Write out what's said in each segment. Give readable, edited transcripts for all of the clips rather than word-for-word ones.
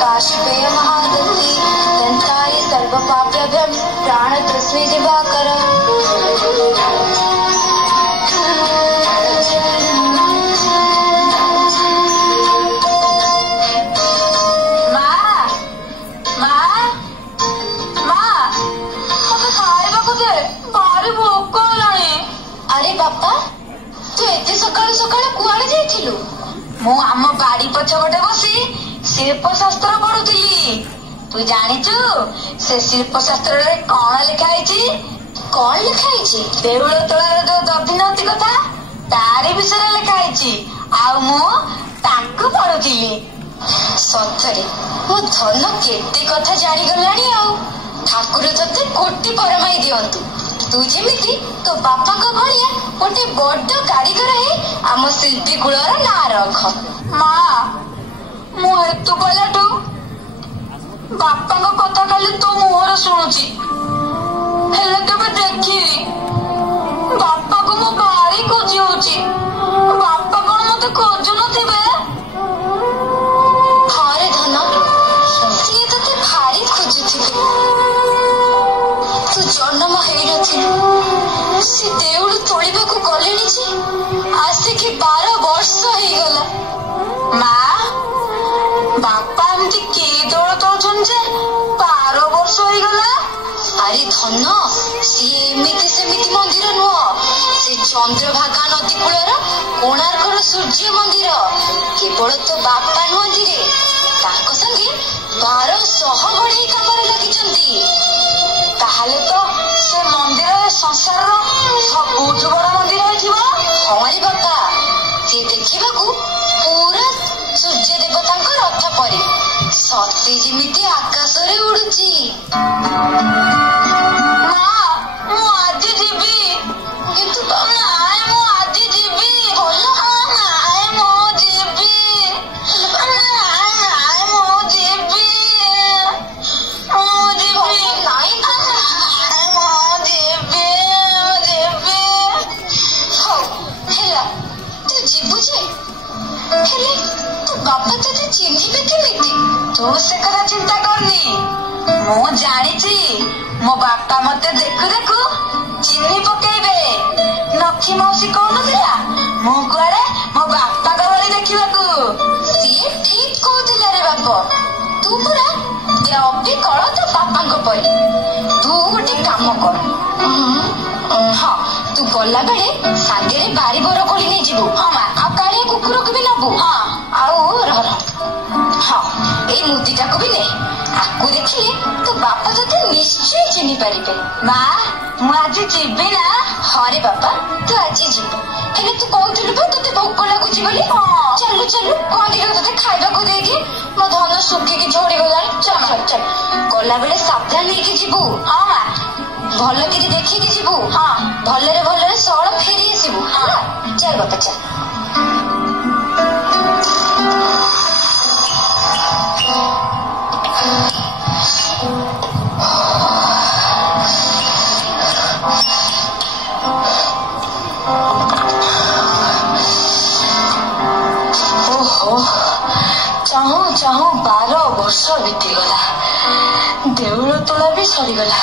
बाष्पेय महादन्ति दन्ताय सर्वपाप्यभ्यं प्राणतृष्णे दिवाकर। अरे बापा तू एते सकाळू सकाळू कुआडे जाइथिलु? मु आम बाड़ी पछपटे बसी शिल्पशास्त्र पढ़ुली। तू जानिचु से शिल्पशास्त्र रे कौन लिखाई? कौन लिखाई? देउल तोलार जो दधिनती कथा तारी विषय लिखाई। आउ मु ताकू पढ़ुली। सतरे मो धन केते कथा जानी गलानी। आउ ठाकुर तते कोटी परमाई दियंतु। तू जेमिति तो बापा को भलिया गोटे बड़ कारीगर है आम शिल्पी कूलर ना रख। माँ मु हेतु कहलाठू बापा कथा खाली तो मुहर शुणुची हेले केबे देखी बापा को मु भारी खोजी होची। बापा कौन मते खोजु नथिबे? हारे धन सिए तते भारी खोजुथिबे। तू जन्म हेई नथिलु से देउल तोड़िबाकू गलेनी जे आसिकी 12 वर्ष हेगला। माँ बापा एमती के दौड़ तोड़छन जे 12 वर्ष होइगला। अरे धन सी एमिति सेमिति मंदिर नुह से चंद्रभागा नदी कूलर कोणार्कर सूर्य मंदिर। केवल तो बापा नुहंती रे ताको संगे 1200 बढ़ई कामरे लागिचंती। ताहले तो से मंदिर संसार सबुठ बड़ मंदिर होइथिबो। हमारी बापा से देखिबाकू पूरा सूर्य देवता रथ परी सते जेमिति आकाश रे उड़ुची। माँ मु आज जीवी किंतु नाय मु आज जीवी बोलो। नाय मु जीवी नाय मु जीवी मु जीवी नाय मु जीवी जीवी हो हेला तू जीवु जे हेले तू बापा तते चिन्हिबे केमिति? तू से कथा चिंता करनी मु जानिची मो बापा मते देखु देखु चिन्हि पकेइबे। नखी मौसी कौन थिला मु कुआरे मो बापा का भली देखिबाकू। सी ठीक कहथिला रे बापा तू पूरा अभी कळ तो बापा को परी। तू गोटे काम कर हाँ तू गला बेले सांगे बारी बर कोली नहीं जीवु। हाँ माँ आ कालिया कुकुर को भी नबु। हाँ आउ रह हाँ एई मुदिटा को भी ने आकु देखिले तो बापा तते निश्चय चिन्हि पारिबे। माँ मु आज जीबे ना? हाँ रे बापा तू आज जीबु हेले तू कहथिलु बा तते भोक लागुची बोली। हाँ चलु चलु कौन दिखे तते खाइबा को देगी मो धन सुखिकी झड़ी गलानी। चल चल चल गला बेले सावधान लेके जीबु। हाँ माँ भल कि देखिकी जीबु। हाँ भलरे भलरे सळ फेरी आसीबु। हाँ चल बापा चल। चाहू चाहू 12 वर्ष बीतीगला देउल तोला भी सरीगला।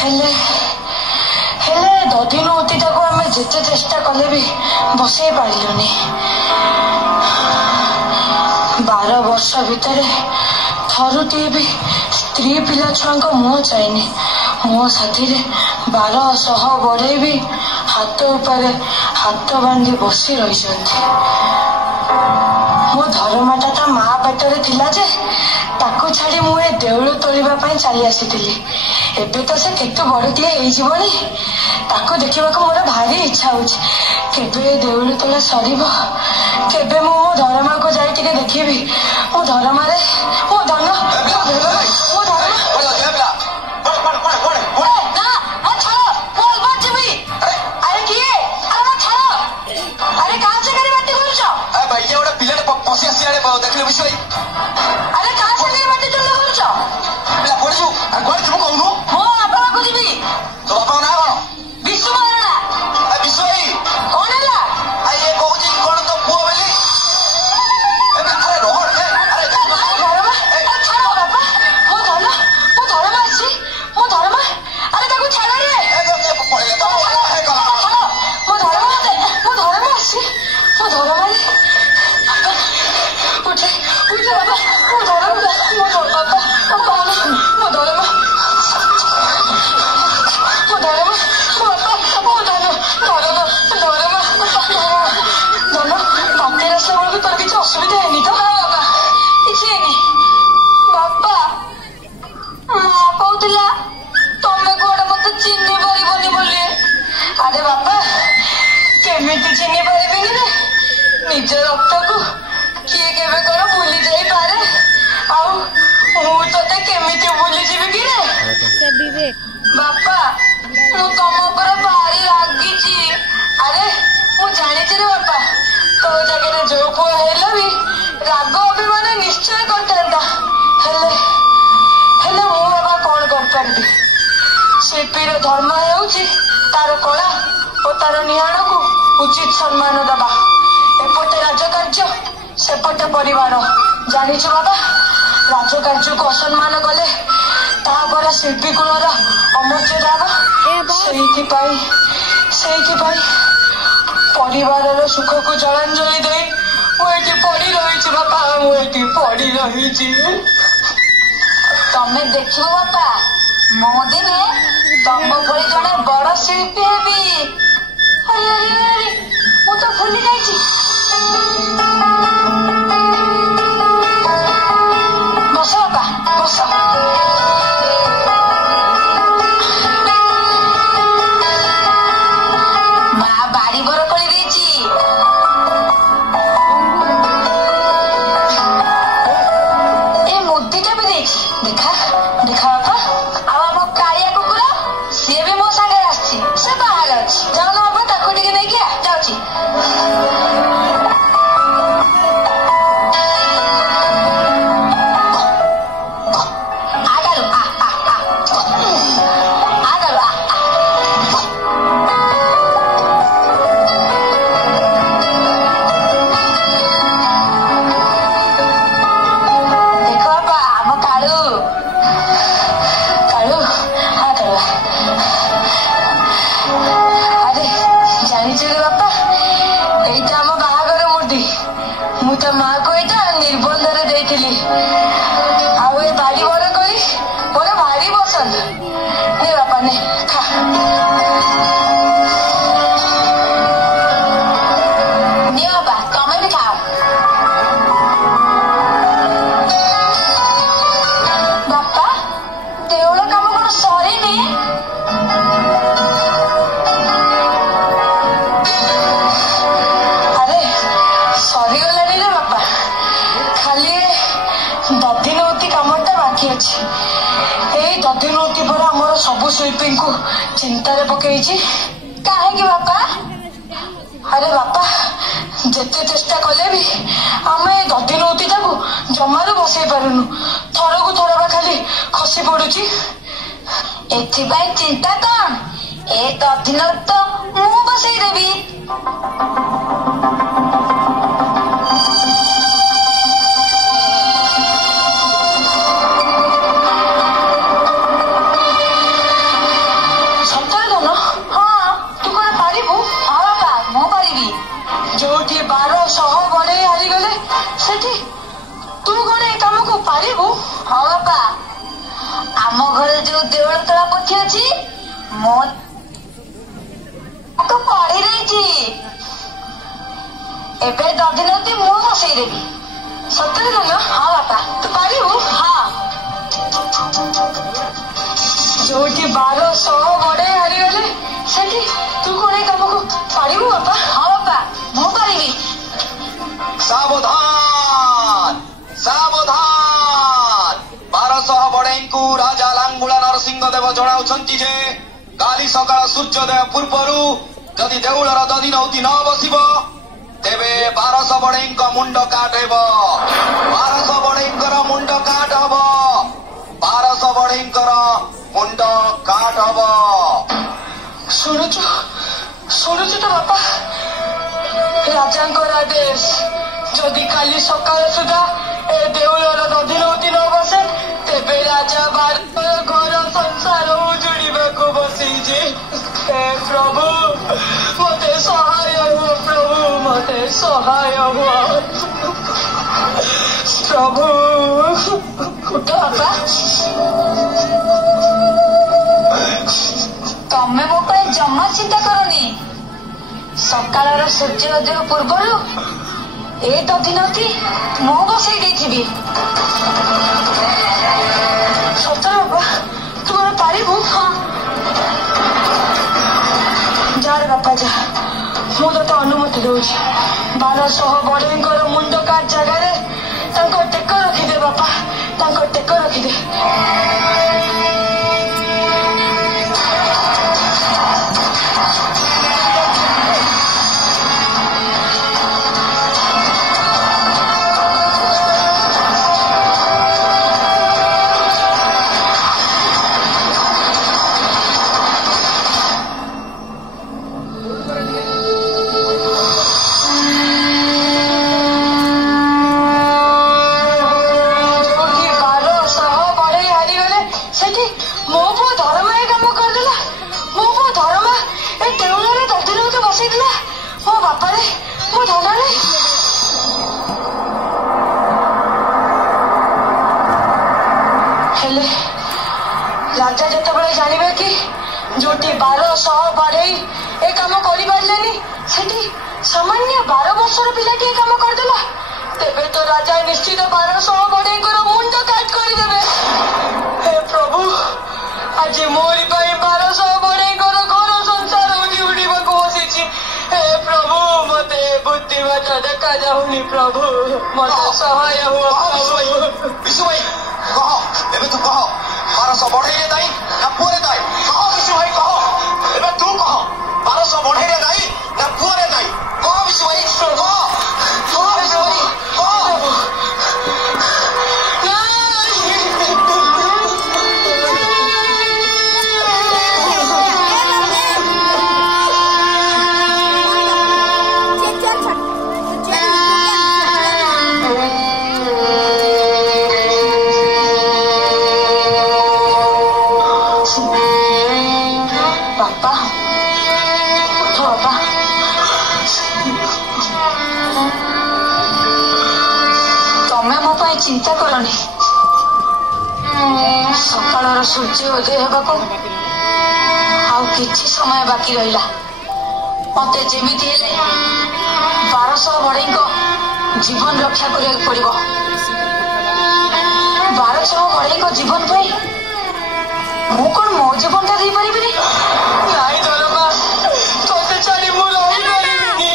हेले हेले दधिनती टाको आम जिते चेष्टा कले भी बसई पारिलुनी। 12 वर्ष भितर थरुटी भी स्त्री पिला छुआ मुह चाहिए मो साथी 1200 बढ़े भी हाथ उपर हाथ बांधी बसी रही। मो धर्माटा ता माँ पेटरे थिला जे ताकू छाड़ी मु ए देउल तोलिबा पई चली आसीथिली। एबे तो से केतु बड़टिए हेई जीवनी ताकू देखिबाकू मोर भारी इच्छा होछि। केबे देउल तोला सरीबो केबे मो धर्मा को जाई टिके देखिबी। मो धर्मा रे मो धन मो धर्मा देखिले विषय अरे कहाँ से नहीं बात तुम लोग बोलছো पिला पढ़िछु आ कोइ तुम कहनु हो बाबा को दिबी तो बाबा ना कौन विश्व निज रक्त को किए के भूली जापे आते केमी भूली जी कि बापा मु तुम भारी रागी। अरे मु जानी रे बापा तो जगह जो पुआ है भी राग अभिमान निश्चय करता मुझा कौन कर शिल्पीर धर्म है तार कला और तार निहाण को उचित सम्मान दबा। एपटे राजकार्य सेपटे परिवार जानिଛୁ बाबा राजकार्य को असम्मान कले तापर शिल्पी कुलर अमर्यादा परिवार सुख को जलांजलि दे मुझे पड़ी रही बापा मुझे पड़ी रही। तमें देख बापा मो दिने तम भली जड़े बड़ शिल्पी हेबी। अरे अरे अरे मु तो भूली जाइए। बस बापा बस। माँ बाड़ी बर कर मुद्दीटा भी देखा देखा बापा आम कालिया कुकुर सी भी मो सागर आसे बाहर अच्छी जाऊन बाबा ताको टे नहीं जाऊँगी। माँ को निर्बंध आए बाड़ी बर करी मोर भारी पसंद ने बापा ने खा। बापा तमें भी खाओ। बापा देउल काम कौन सरीनी? अरे सरीगलानी रे बापा खाली दधिनौती कामटा बाकी अच्छी। यही दधिनौती पर आमर सबु शिल्पी को चिंतार पकई कहीं बापा। अरे बापा जिते चेष्टा कले भी आम दधिनौती जमारू बसई पारुनु थर को थर खाली खसी पड़ुची। एथिपाई चिंता कौन ए दधिनौती तो मु बसई देवी। जो 1200 बड़े हारीगले सेठी तू कौन ए काम को पारिबू? हाँ बापा आम घर जो देवल तला पोथी अच्छी मो तो पढ़ी रही एबे दधिनौती मु बसई देवी। सତରେ ना? हाँ बापा तू पारिबू? हाँ जो 1200 बड़े हारीगले सेठी तू कौन ए काम को पारिबू बापा? हाँ बापा मु पारिबी। सावधान सावधान 1200 बड़े को राजा लांगुला नरसिंह देव जनाउछंती जे काली सकाळ सूर्योदय पूर्वरु जदि देउलर दधिनौती न बसिब तेबे 1200 बड़े मुंड काट हेब। 1200 बड़े मुंड काट हब। 1200 बड़े मुंड काट हब। शुणुचु तो बापा राजा आदेश जदि काली सकाळ सुधा ए देउलर दधिनौती न बसे तेबे राजा बार घर संसार उजुड़ा को बसईजे। हे प्रभु मते सहाय हुआ प्रभु मते सहाय हुआ प्रभु। उठ बापा तमे मो पे जमा चिंता करनी सकाळ सूर्योदय पूर्वर ए दधिनती मु बसई देथिबी सतर बाबा तुम पारिबु जा रे बापा जा मु तो अनुमति दौची 1200 बड़ेंकर मुंड काट जगार टेक रखिदे बापा टेक रखिदे राजा जिते जानवे कि जो 1200 बढ़े ए कम कर सामान्य 12 वर्षर पिलाटी कम करदेला तेबे तो राजा निश्चित 1200 बढ़े मुंड काट करदे। हे प्रभु आज मोरी 1200 बढ़े घर संसार उड़ी उड़ा बसी। हे प्रभु मत बुद्धि मत देखा जाऊनी प्रभु मत सहाय हुआ विशु भाई कह एबे तू कह 1200 बढ़े दाई ना पुरे दाई कह विशु भाई कह एबे तू कह 1200 बढ़े दाई ना पुरे दाई कह विशु भाई कह विशु भाई चिंता करनी सकाळ सूर्य उदय होगा किछि समय बाकी रहा मत जमी 1200 बढ़ई जीवन रक्षा करा पड़ो 1200 बढ़ई जीवन पाई मु कौन मो जीवन टा दे पारिबिनी नाई धरमा तोते छाड़ी मु रही पारिबिनी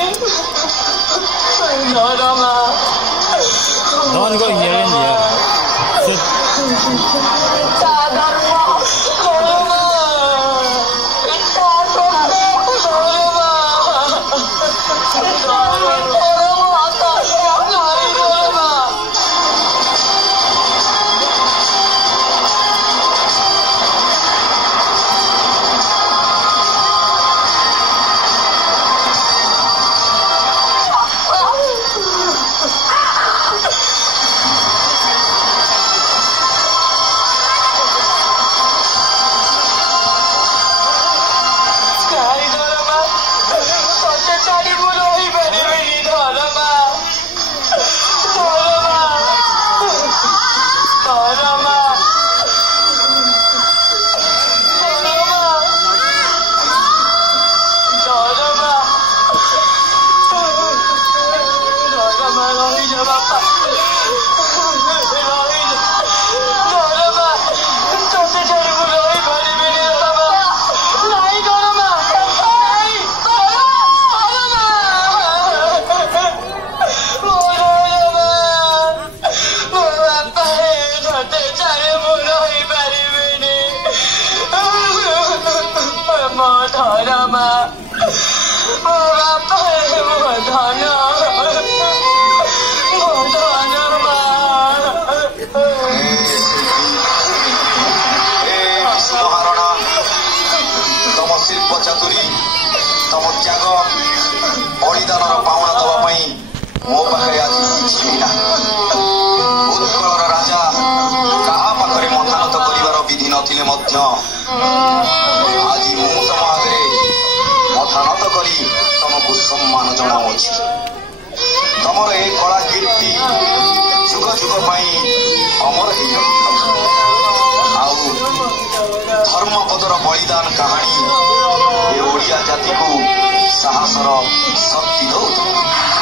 Dharma Don't go here and here. आज मु तुम आगे मथानत करी तुमको सम्मान जनाऊँगी तुमर ए कला कीर्ति जुग जुग अमर हो। ଧର୍ମପଦର ବଳିଦାନ କାହାଣୀ ଏ ଓଡ଼ିଆ ଜାତିକୁ ସାହସର ଶକ୍ତି ଦଉଥିବ।